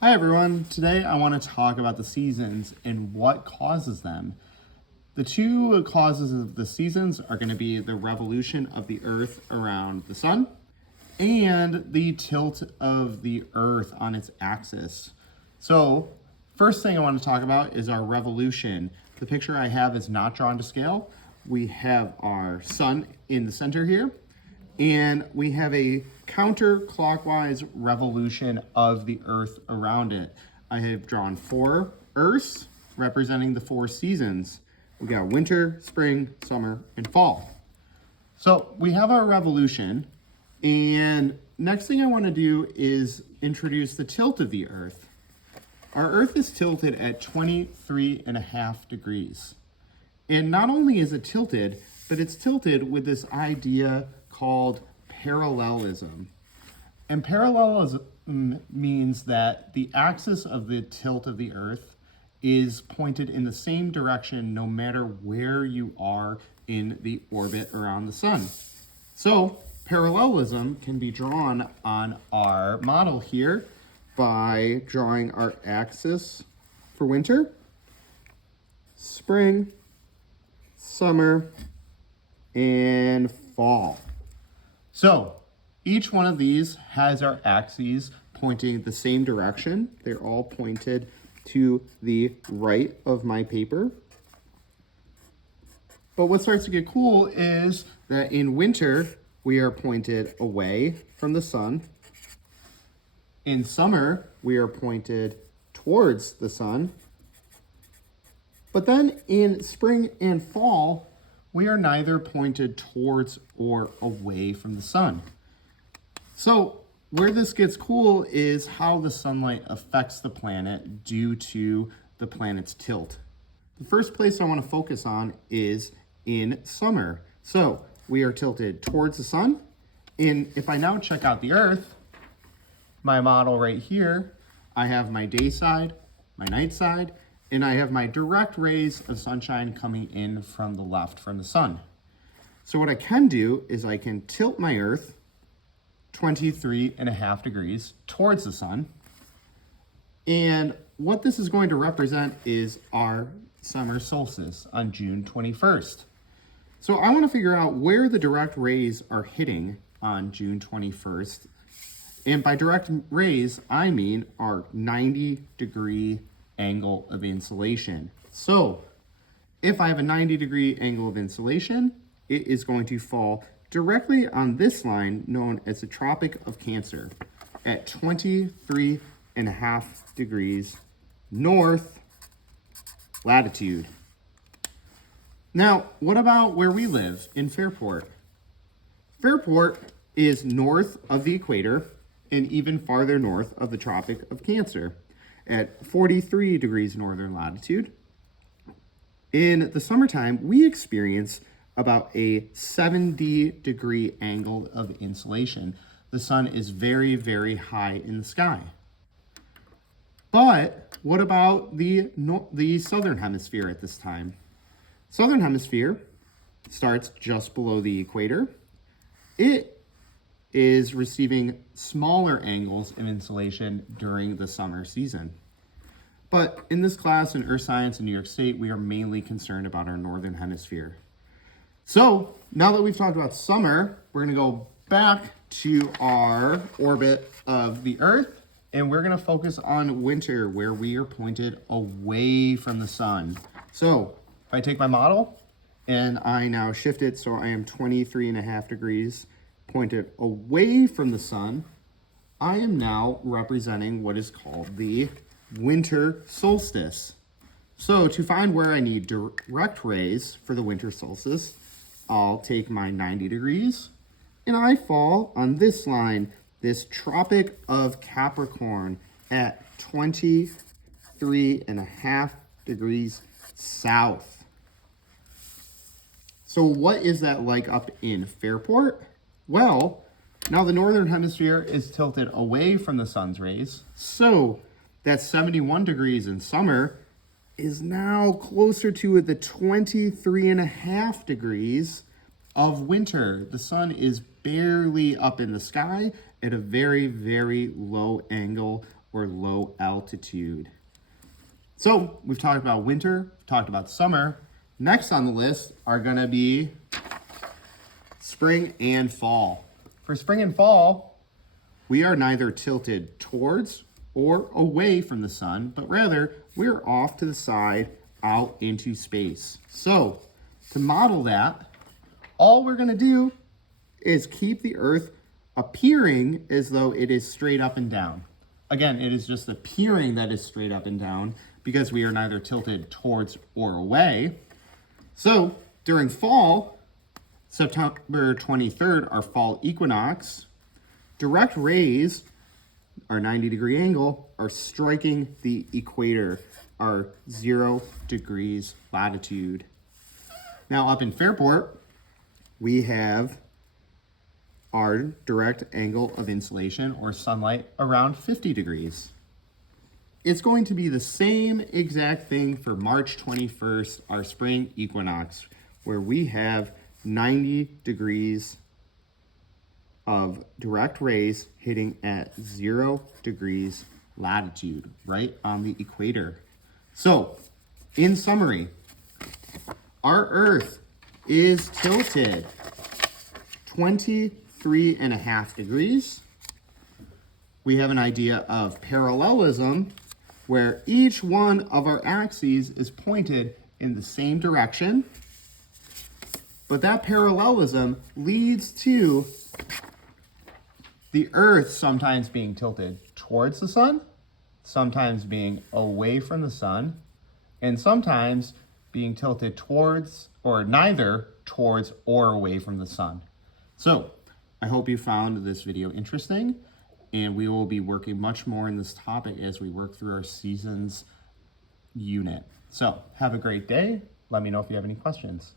Hi everyone, today I want to talk about the seasons and what causes them. The two causes of the seasons are going to be the revolution of the earth around the sun and the tilt of the earth on its axis. So, first thing I want to talk about is our revolution. The picture I have is not drawn to scale. We have our sun in the center here, and we have a counterclockwise revolution of the earth around it. I have drawn 4 earths representing the 4 seasons. We got winter, spring, summer, and fall. So we have our revolution, and next thing I want to do is introduce the tilt of the earth. Our earth is tilted at 23.5 degrees. And not only is it tilted, but it's tilted with this idea called parallelism. And parallelism means that the axis of the tilt of the earth is pointed in the same direction no matter where you are in the orbit around the sun. So parallelism can be drawn on our model here by drawing our axis for winter, spring, summer, and fall. So each one of these has our axes pointing the same direction. They're all pointed to the right of my paper. But what starts to get cool is that in winter, we are pointed away from the sun. In summer, we are pointed towards the sun. But then in spring and fall, we are neither pointed towards or away from the sun. So where this gets cool is how the sunlight affects the planet due to the planet's tilt. The first place I want to focus on is in summer. So we are tilted towards the sun. And if I now check out the earth, my model right here, I have my day side, my night side, and I have my direct rays of sunshine coming in from the left from the sun. So what I can do is I can tilt my earth 23.5 degrees towards the sun. And what this is going to represent is our summer solstice on June 21st. So I want to figure out where the direct rays are hitting on June 21st. And by direct rays, I mean our 90-degree angle of insolation. So if I have a 90-degree angle of insolation, it is going to fall directly on this line known as the Tropic of Cancer at 23.5 degrees north latitude. Now, what about where we live in Fairport? Fairport is north of the equator and even farther north of the Tropic of Cancer at 43 degrees northern latitude. In the summertime, we experience about a 70-degree angle of insolation. The sun is very, very high in the sky. But what about the Southern Hemisphere at this time? Southern Hemisphere starts just below the equator. It is receiving smaller angles of insolation during the summer season. But in this class in Earth Science in New York State, we are mainly concerned about our Northern Hemisphere. So now that we've talked about summer, we're going to go back to our orbit of the Earth, and we're going to focus on winter, where we are pointed away from the sun. So if I take my model and I now shift it so I am 23.5 degrees pointed away from the sun, I am now representing what is called the winter solstice. So to find where I need direct rays for the winter solstice, I'll take my 90 degrees and I fall on this line, this Tropic of Capricorn at 23.5 degrees south. So what is that like up in Fairport? Well, now the Northern Hemisphere is tilted away from the sun's rays, so that 71 degrees in summer is now closer to the 23.5 degrees of winter. The sun is barely up in the sky at a very, very low angle or low altitude. So we've talked about winter, we've talked about summer. Next on the list are going to be spring and fall. For spring and fall, we are neither tilted towards or away from the sun, but rather we're off to the side out into space. So to model that, all we're going to do is keep the Earth appearing as though it is straight up and down. Again, it is just appearing that it's straight up and down because we are neither tilted towards or away. So during fall, September 23rd, our fall equinox, direct rays, our 90-degree angle, are striking the equator, our 0 degrees latitude. Now up in Fairport, we have our direct angle of insolation or sunlight around 50 degrees. It's going to be the same exact thing for March 21st, our spring equinox, where we have 90 degrees of direct rays hitting at 0 degrees latitude, right on the equator. So, in summary, our Earth is tilted 23.5 degrees. We have an idea of parallelism, where each one of our axes is pointed in the same direction, but that parallelism leads to the Earth sometimes being tilted towards the sun, sometimes being away from the sun, and sometimes being tilted towards or neither towards or away from the sun. So I hope you found this video interesting, and we will be working much more in this topic as we work through our seasons unit. So have a great day. Let me know if you have any questions.